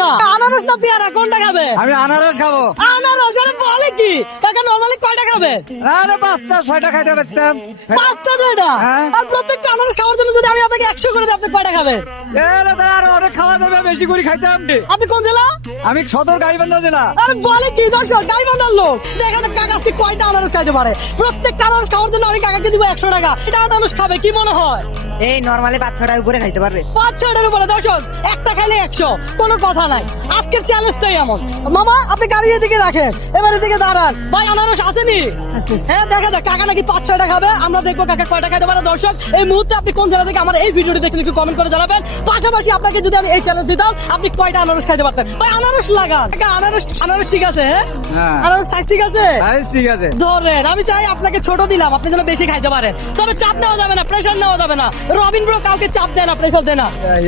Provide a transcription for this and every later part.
কাকা আনারস না পেয়ারা কোনটা খাবে? আমি আনারস খাবো। আনারস আরে বলে কি কাকা নরমালি কয়টা খাবে? আরে 5টা 6টা খাইতে পারতাম। 5টা 6টা হ্যাঁ। আর প্রত্যেকটা আনারস খাওয়ার জন্য যদি আমি আপনাকে 100 করে দিই আপনি কয়টা খাবেন? আর অনেক খাওয়া যাবে, বেশি করে খাইতাম। আপনি কোন জেলা? আমি সদর গাইবান্ধা জেলা। আরে বলে কি দর্শক গাইবান্ধার লোক দেখেন কাকা আজকে কয়টা আনারস খাইতে পারে। প্রত্যেকটা আনারস খাওয়ার জন্য আমি কাকাকে দিব 100 টাকা। এটা আনারস খাবে কি মনে হয়? এই নরমালি 5-6টার উপরে খাইতে পারবে। 5-6টার উপরে দর্শক একটা খাইলে 100 কোনো কথা নাই। আজকের চ্যালেঞ্জটাই এমন। মামা আপনি গাড়ি এদিকে রাখেন, এবার এদিকে দাঁড়ান। ভাই আনারস আসেনি? হ্যাঁ দেখা যাক কাকা নাকি 5-6টা খাবে। আমরা দেখবো কাকা কয়টা খাইতে পারে। দর্শক এই মুহূর্তে আপনি কোন জেলা থেকে আমার এই ভিডিওটি দেখছেন একটু কমেন্ট করে জানাবেন। পাশাপাশি আপনাকে যদি আমি এই চ্যালেঞ্জ দিতাম আপনি কয়টা আনারস খাইতে পারতেন। ভাই আনারস লাগান কাকা। আনারস ঠিক আছে? হ্যাঁ আনারস সাইজ ঠিক আছে? ঠিক আছে। ধরেন আমি চাই আপনাকে ছোট দিলাম, আপনি যেন বেশি খাইতে পারেন। তবে চাপ নেওয়া যাবে না, প্রেশার নেওয়া যাবে না। রবিন ব্রো কাউকে চাপ দেয় না, প্রেশার দেয় না।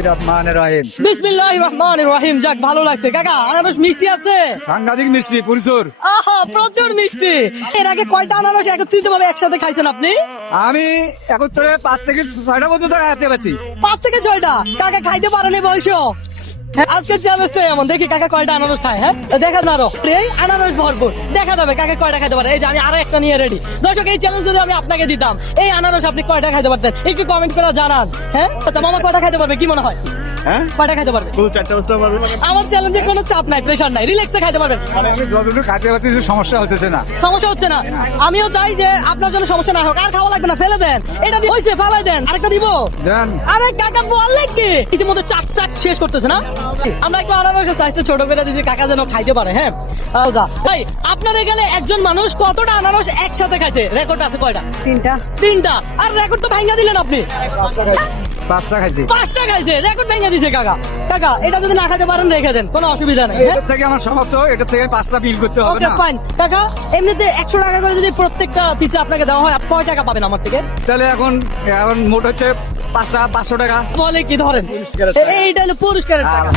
রহমানের রহিম। বিসমিল্লাহির রহমানির রহিম। যাক ভালো লাগছে কাকা। আনারস মিষ্টি আছে? সাংঘাতিক মিষ্টি প্রচুর। আহা প্রচুর মিষ্টি। এর আগে কয়টা আনারস একত্রিত ভাবে একসাথে খাইছেন আপনি? আমি একত্রে 5 থেকে 6টা পর্যন্ত খাইতে পারছি। 5 থেকে 6টা কাকা খাইতে পারেনি বয়স। আজকের চ্যালেঞ্জটা এমন, দেখি কাকা কয়টা আনারস খায়। হ্যাঁ দেখা আরো এই আনারস ভরপুর, দেখা যাবে কাকা কয়টা খাইতে পারে। এই যে আমি আরো একটা নিয়ে রেডি। দর্শক এই চ্যালেঞ্জ যদি আমি আপনাকে দিতাম এই আনারস আপনি কয়টা খাইতে পারতেন একটু কমেন্ট করে জানান। হ্যাঁ আচ্ছা মামা কয়টা খাইতে পারবে কি মনে হয়? হ্যাঁ কয়টা খাইতে পারবে? 4টা পারবো। আমার চ্যালেঞ্জে কোনো চাপ নাই, প্রেশার নাই, রিল্যাক্সে খাইতে পারবেন। আমি যতটুকু খাইতে পারছি সমস্যা হতেছে না। সমস্যা হচ্ছে না? আমিও চাই যে আপনার জন্য সমস্যা না হোক। আর খাওয়া লাগবে না, ফেলে দেন। এটা দিয়ে হইছে ফেলাই দেন। আরেকটা দিব। জান আরে কাকা বললে কি ইতিমধ্যে 4টা শেষ করতেছে না? আমরা একটু আনারসের সাইজটা ছোট করে দিয়েছি কাকা যেন খাইতে পারে। হ্যাঁ ভাই আপনার এখানে একজন মানুষ কতটা আনারস একসাথে খাইছে রেকর্ড আছে কয়টা? 3টা। আর রেকর্ড তো ভাঙা দিলেন আপনি। 5টা খাইছি। 5টা খাইছে, রেকর্ড ভাঙা দিছে কাকা। কাকা এটা যদি না খাইতে পারেন রেখে দেন, কোনো অসুবিধা নেই। হ্যাঁ এটার থেকে আমার সমাপ্ত। এটা থেকে 5টা বিল করতে হবে ওকে না। ফাইন। কাকা এমনিতে 100 টাকা করে যদি প্রত্যেকটা পিছে আপনাকে দেওয়া হয় কয় টাকা পাবেন আমার থেকে? তাহলে এখন মোট হচ্ছে 5টা 500 টাকা। বলে কি ধরেন এইটা হলো পুরস্কারের টাকা।